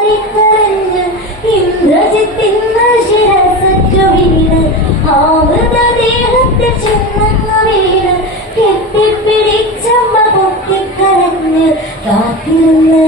കറിക്കറിഞ്ഞ് ഇന്ദ്രജിത്തിന്ന് ശിരസറ്റു വീണ് ആമൃത ദേഹത്തിൽ ചെന്നങ്ങ് വീണ് കെട്ടിപ്പിടിച്ചമ്മ പൊട്ടിക്കരഞ്ഞ് കാത്തിരുന്ന്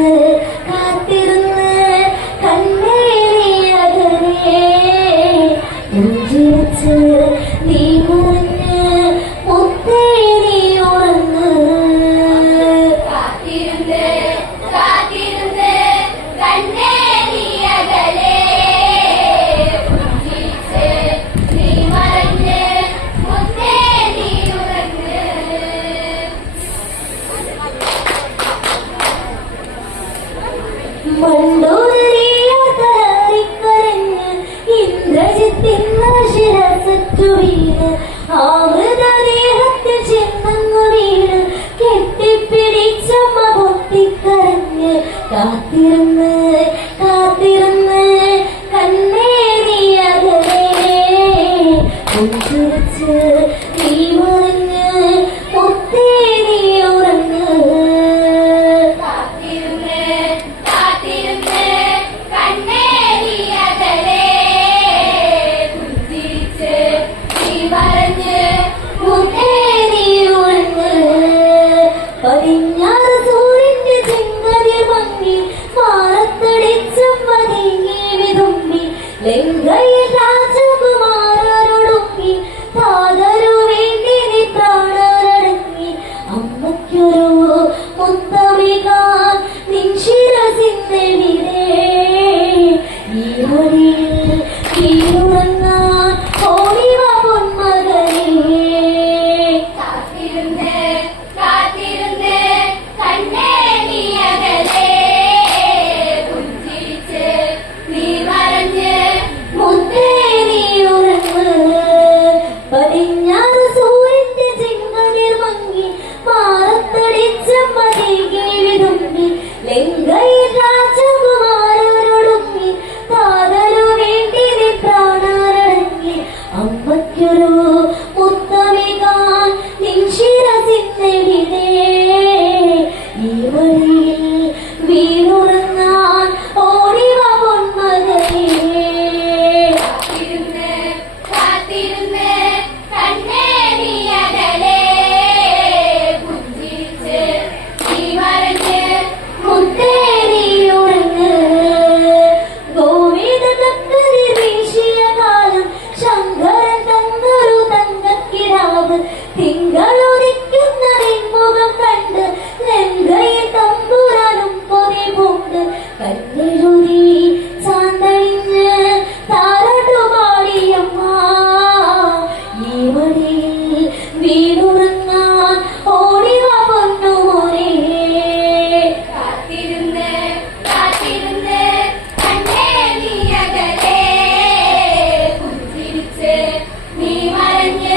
നീ മറിഞ്ഞ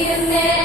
കാത്തിരുന്ന്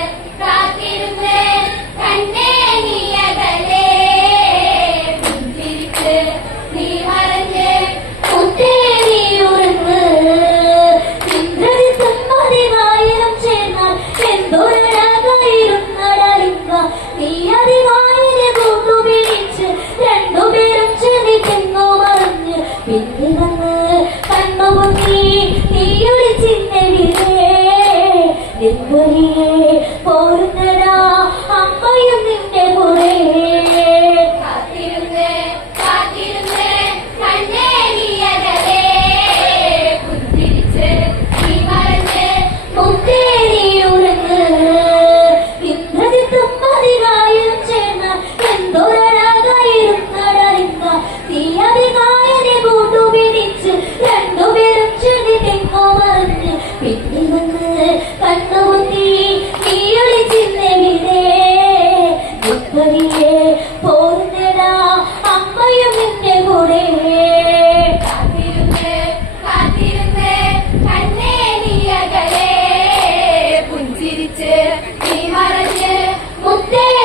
day.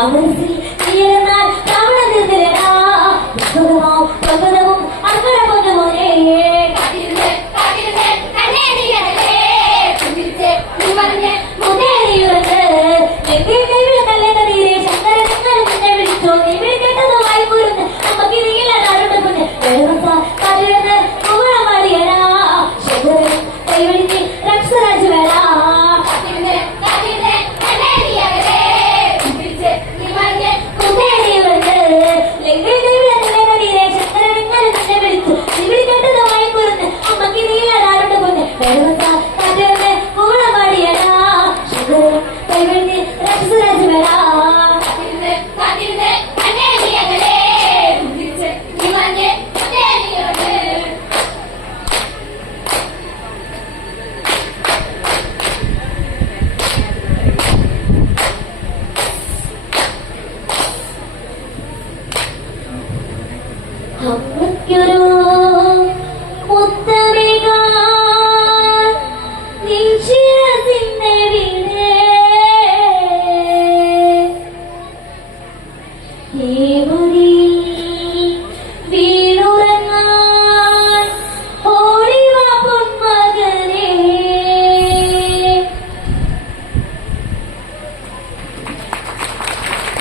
好、美味。